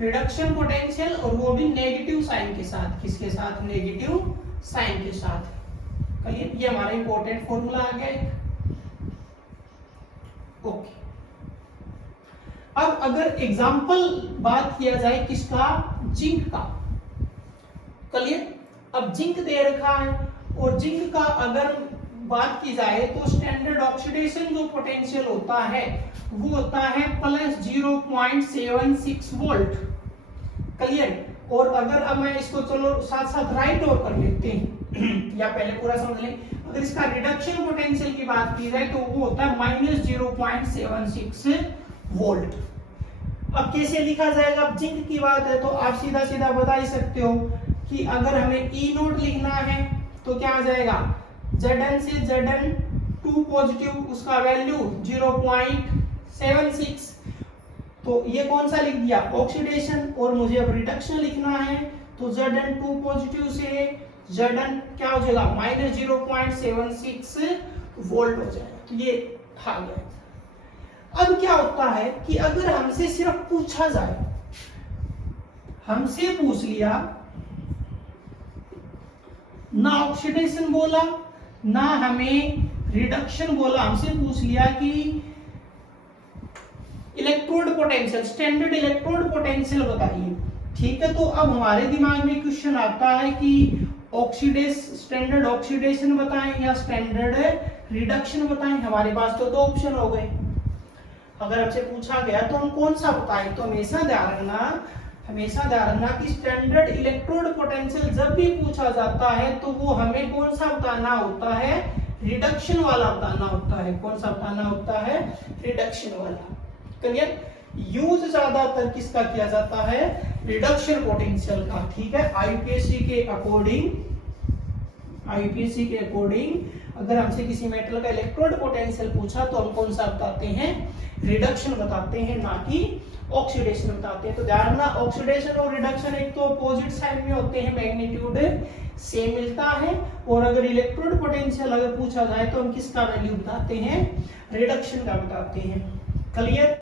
Reduction potential, और वो भी नेगेटिव साइन के साथ। किसके साथ? नेगेटिव साइन के साथ। चलिए, ये हमारा इंपॉर्टेंट फॉर्मूला आ गया एक। ओके, अब अगर एग्जांपल बात किया जाए किसका? जिंक का। चलिए, अब जिंक दे रखा है, और जिंक का अगर बात की जाए तो स्टैंडर्ड ऑक्सीडेशन जो पोटेंशियल होता है वो होता है प्लस 0.76 वोल्ट। क्लियर? और अगर अब मैं इसको चलो साथ साथ राइट और कर लेते हैं या पहले पूरा समझ लें। अगर इसका रिडक्शन पोटेंशियल की बात की जाए तो वो होता है माइनस 0.76 वोल्ट। अब कैसे लिखा जाएगा? अब जिंक की बात है तो आप सीधा सीधा बता ही सकते हो कि अगर हमें ई नोट लिखना है तो क्या आ जाएगा? Zn से Zn2 पॉजिटिव, उसका वैल्यू 0.76। तो ये कौन सा लिख दिया? ऑक्सीडेशन। और मुझे अब रिडक्शन लिखना है तो Zn2 पॉजिटिव से Zn क्या हो जाएगा? माइनस 0.76 वोल्ट हो जाएगा। तो ये आ गया। अब क्या होता है कि अगर हमसे सिर्फ पूछा जाए, हमसे पूछ लिया, ना ऑक्सीडेशन बोला ना हमें रिडक्शन बोला, हमसे पूछ लिया कि electrode potential, standard electrode potential बताइए। ठीक है, तो अब हमारे दिमाग में क्वेश्चन आता है कि स्टैंडर्ड ऑक्सीडेशन बताएं या स्टैंडर्ड रिडक्शन बताएं। हमारे पास तो दो ऑप्शन हो गए। अगर हमसे पूछा गया तो हम कौन सा बताएं? तो हमेशा ध्यान रखना कि स्टैंडर्ड इलेक्ट्रोड पोटेंशियल जब भी पूछा जाता है तो वो हमें कौन सा बताना होता है? रिडक्शन वाला बताना होता है। कौन सा बताना होता है? रिडक्शन वाला। क्लियर? यूज ज्यादातर किसका किया जाता है? रिडक्शन पोटेंशियल का। ठीक है, आईपीएससी के अकॉर्डिंग अगर हमसे किसी मेटल का इलेक्ट्रोड पोटेंशियल पूछा तो हम कौन सा बताते हैं? रिडक्शन बताते हैं, ना कि ऑक्सीडेशन बताते हैं। तो ध्यान रखना, ऑक्सीडेशन और रिडक्शन एक तो अपोजिट साइन में होते हैं, मैग्नीट्यूड सेम मिलता है। और अगर इलेक्ट्रोड पोटेंशियल अगर पूछा जाए तो हम किसका वैल्यू बताते हैं? रिडक्शन का बताते हैं। क्लियर?